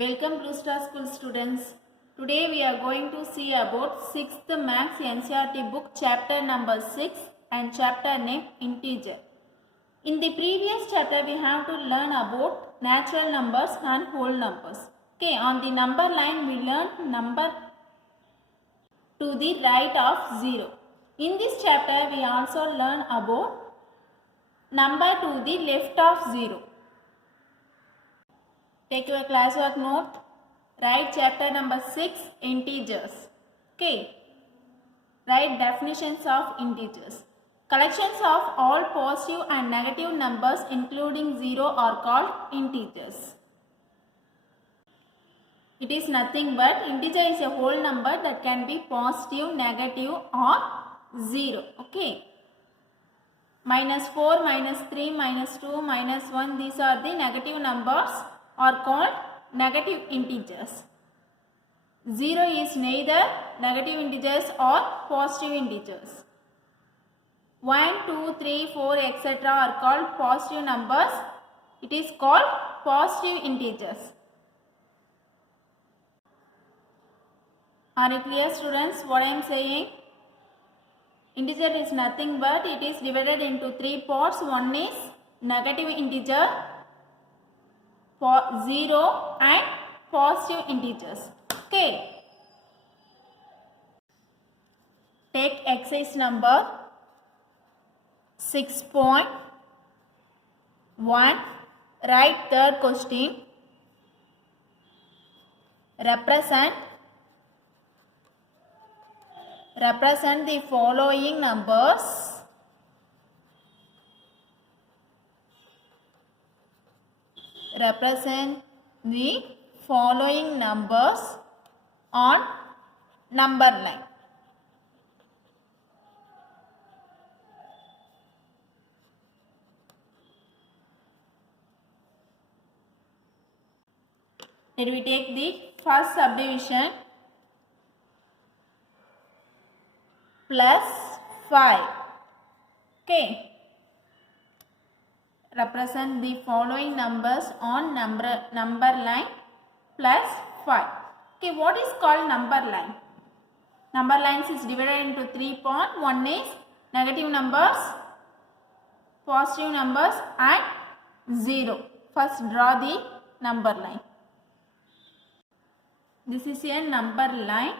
Welcome Blue Star School students. Today we are going to see about 6th Maths NCERT book chapter number 6 and chapter name integer. In the previous chapter we have to learn about natural numbers and whole numbers. Okay, on the number line we learned number to the right of 0. In this chapter we also learn about number to the left of 0. Take your classwork note. Write chapter number 6 integers. Okay. Write definitions of integers. Collections of all positive and negative numbers including 0 are called integers. It is nothing but integer is a whole number that can be positive, negative or 0. Okay. -4, -3, -2, -1 these are the negative numbers are called negative integers. 0 is neither negative integers or positive integers. 1, 2, 3, 4 etc. are called positive numbers. It is called positive integers. Are you clear students what I am saying? Integer is nothing but it is divided into 3 parts. One is negative integer, 0 and positive integers. Okay. Take exercise number 6.1. Write third question. Represent the following numbers. Represent the following numbers on number line. Let we take the first subdivision. +5. Okay. Represent the following numbers on number line +5. Okay, what is called number line? Number lines is divided into 3 parts. One is negative numbers, positive numbers and 0. First draw the number line. This is a number line.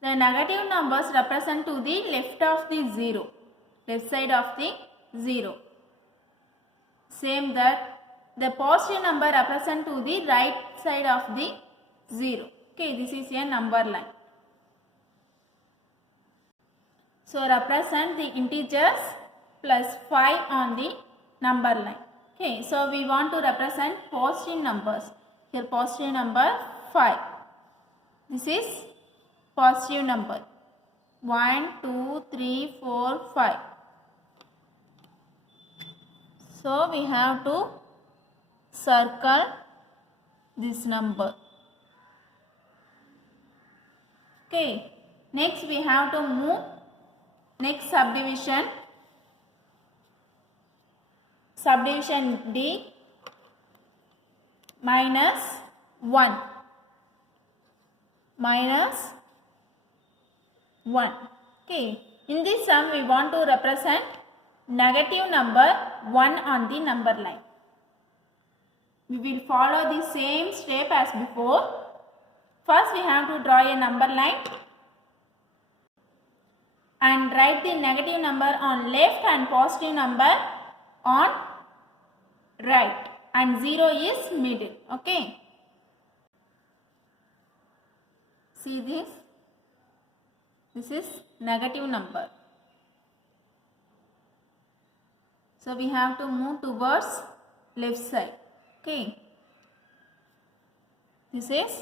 The negative numbers represent to the left of the 0. Left side of the 0. Same that the positive number represent to the right side of the 0. Okay, this is a number line. So represent the integers +5 on the number line. Okay, so we want to represent positive numbers. Here positive number 5. This is positive number 1, 2, 3, 4, 5. So we have to circle this number. Okay. Next we have to move next subdivision. Subdivision D -1. -1. Okay. In this sum we want to represent negative number 1 on the number line. We will follow the same step as before. First we have to draw a number line and write the negative number on left and positive number on right and 0 is middle. Okay. See this? This is negative number. So we have to move towards left side. Okay. This is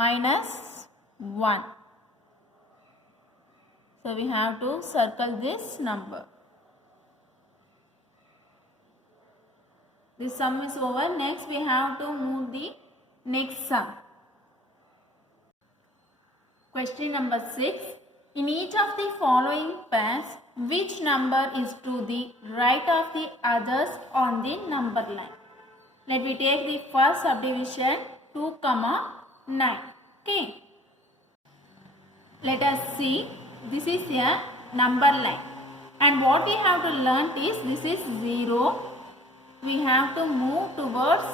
-1. So we have to circle this number. This sum is over. Next we have to move the next sum. Question number 6. In each of the following pairs, which number is to the right of the others on the number line? let me take the first subdivision 2, 9. Okay. Let us see. This is a number line. And what we have to learn is this is 0. We have to move towards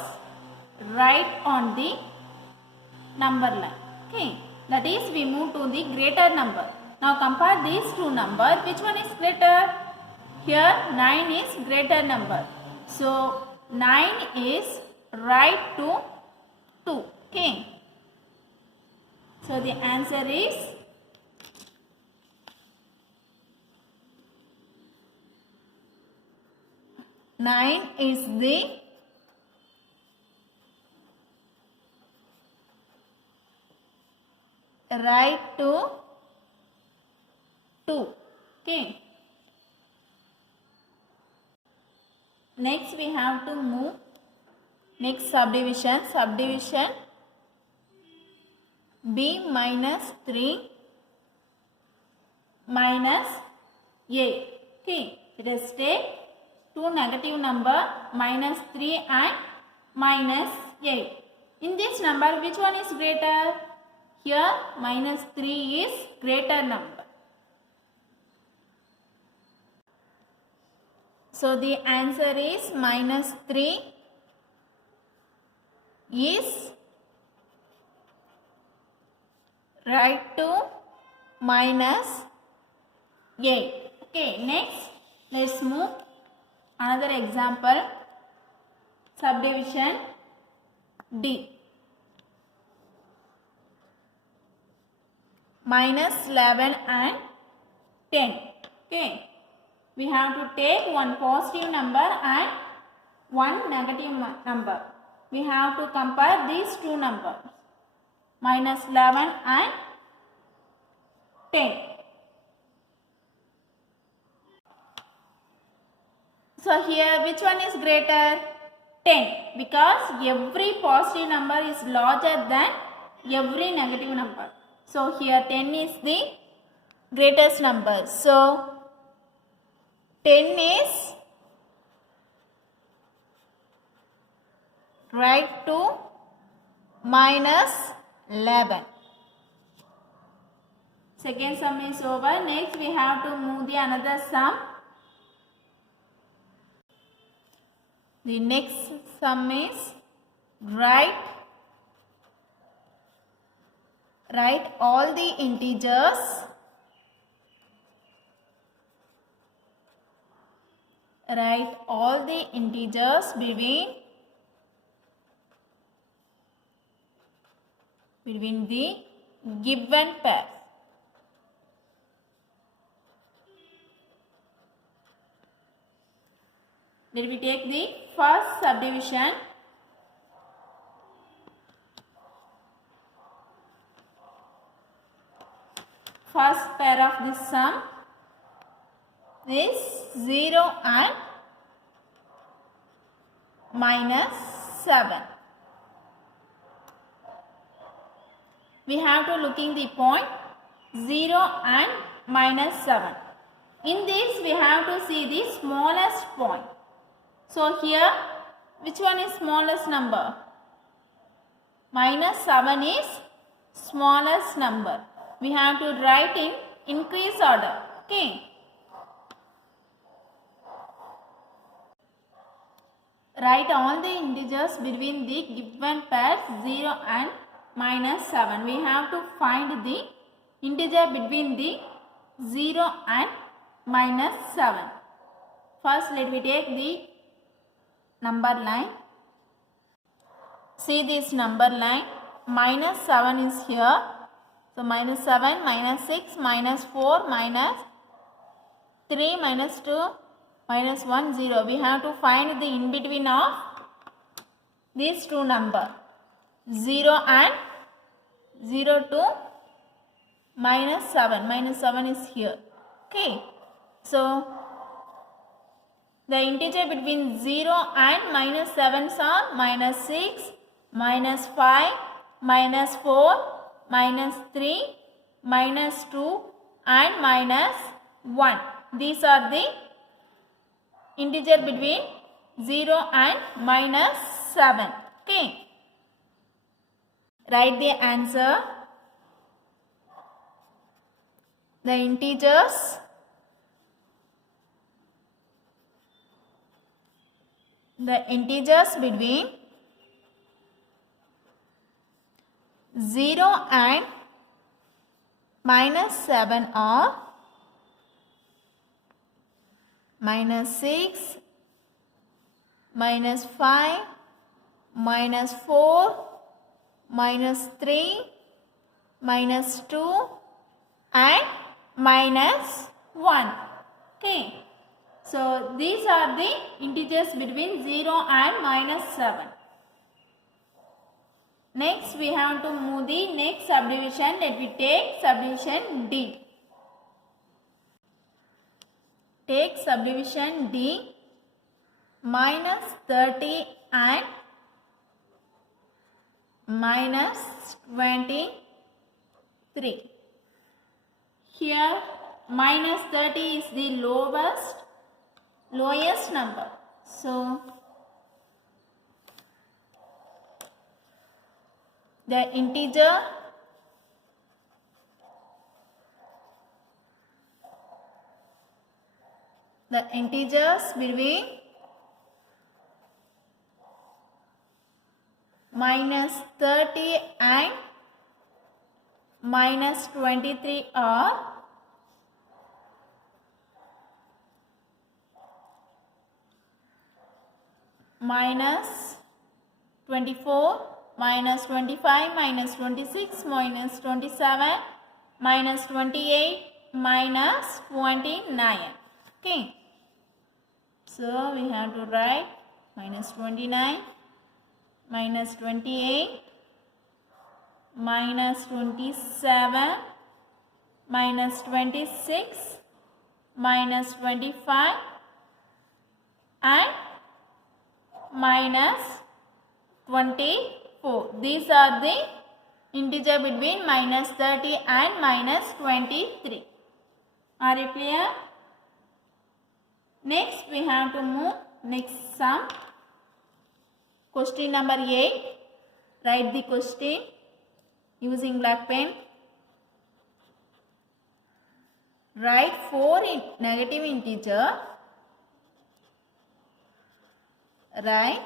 right on the number line. Okay. That is we move to the greater number. Now compare these two numbers. Which one is greater? Here 9 is greater number. So 9 is right to 2. Okay. So the answer is 9 is the right to 2. Okay. Next we have to move next subdivision. Subdivision b minus 3 minus a. Okay. Let us take two negative number minus 3 and minus 8. In this number which one is greater? Here minus 3 is greater number. So the answer is minus 3 is right to minus 8. Okay, next let's move another example. Subdivision D. Minus 11 and 10. Okay. We have to take one positive number and one negative number. We have to compare these two numbers. Minus 11 and 10. So here which one is greater? 10. Because every positive number is larger than every negative number. So here 10 is the greatest number. So 10 is right to minus 11. Second sum is over. Next we have to move the another sum. The next sum is write all the integers between the given pair. Let me take the first subdivision. First pair of this sum is 0 and minus 7. We have to look in the point 0 and minus 7. In this we have to see the smallest point. So here which one is smallest number? Minus 7 is smallest number. We have to write in increase order. Okay. Write all the integers between the given pairs 0 and minus 7. We have to find the integer between the 0 and minus 7. First let me take the number line. See this number line. Minus 7 is here. So minus 7, minus 6, minus 4, minus 3, minus 2, minus 1, 0. We have to find the in between of these two numbers. 0 and 0 to minus 7. Minus 7 is here. Okay. So the integer between 0 and minus 7 are minus 6, minus 5, minus 4, minus 3, minus 2 and minus 1. These are the integer between 0 and minus 7. Okay. Write the answer. The integers between 0 and -7 are -6, -5, -4, -3, -2 and -1. Okay. So these are the integers between 0 and -7. Next we have to move the next subdivision. Let me take subdivision D. Take subdivision D, -30 and -23. Here -30 is the lowest number. So the integers between -30 and -23 are -24, -25, -26, -27, -28, -29. Okay. So we have to write -29, -28, -27, -26, -25 and -24. These are the integers between -30 and -23. Are you clear? Next we have to move next sum. Question number 8. Write the question using black pen. Write 4 negative integer. Write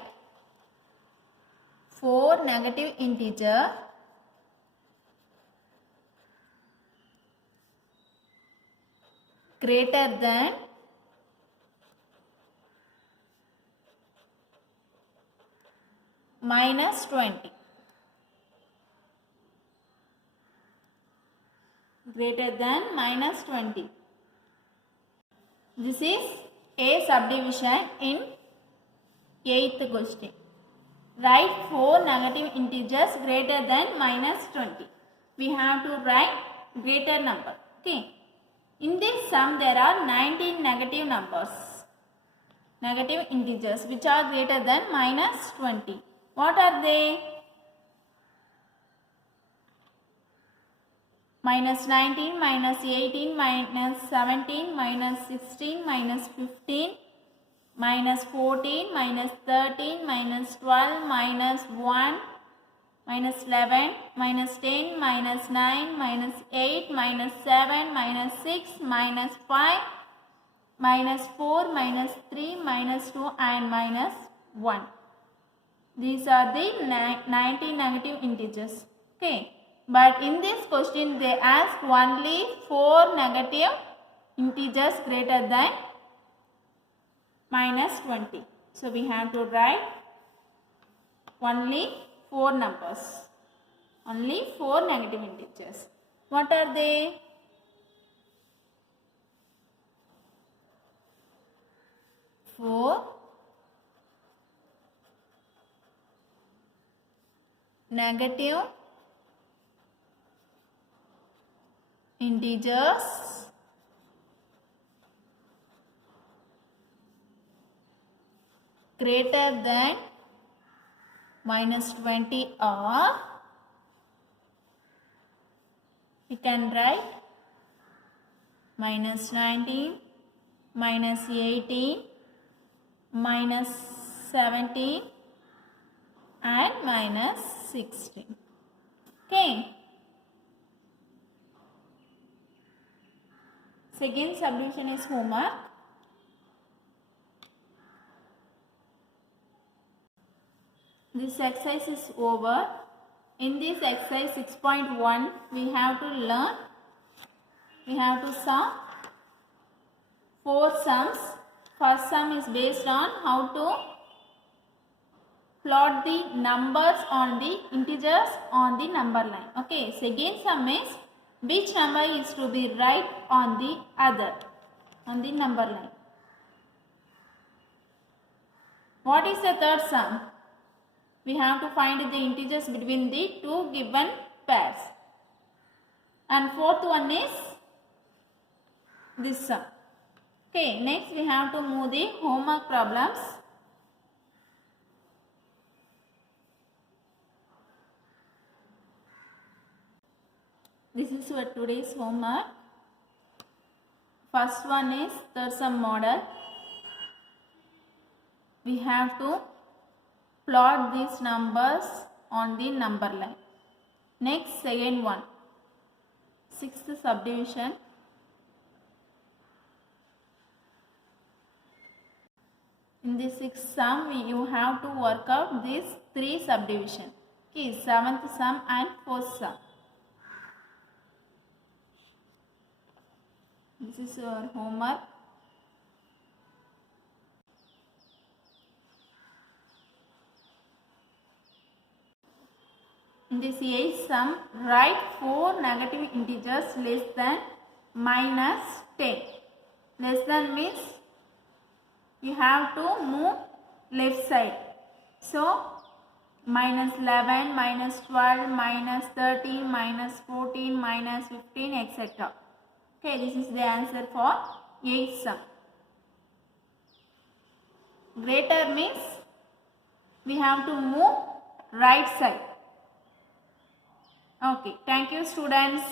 4 negative integer greater than -20. Greater than -20. This is a subdivision in 8th question. Write 4 negative integers greater than -20. We have to write greater number. Okay. In this sum there are 19 negative numbers. Negative integers which are greater than -20. What are they? -19, -18, -17, -16, -15, -14, -13, -12, -1, -11, -10, -9, -8, -7, -6, -5, -4, -3, -2 and -1. These are the 19 negative integers. Okay. But in this question they ask only 4 negative integers greater than -20. So we have to write only 4 numbers. Only 4 negative integers. What are they? Four negative integers greater than -20 are, we can write -19, -18, -17, and minus 16. Okay. Second subdivision is homework. This exercise is over. In this exercise 6.1 we have to sum 4 sums. First sum is based on how to plot the numbers on the integers on the number line. Okay. Second sum is which number is to be right on the number line. What is the third sum? We have to find the integers between the two given pairs. And fourth one is this sum. Okay, next we have to move the homework problems. This is for today's homework. First one is third sum model. We have to plot these numbers on the number line. Next, second one, sixth subdivision. In the sixth sum, you have to work out these three subdivision. Okay, seventh sum and fourth sum. This is your homework. In this eighth sum, write 4 negative integers less than minus 10. Less than means you have to move left side. So, minus 11, minus 12, minus 13, minus 14, minus 15, etc. Okay, this is the answer for 8th sum. Greater means we have to move right side. Okay, thank you students.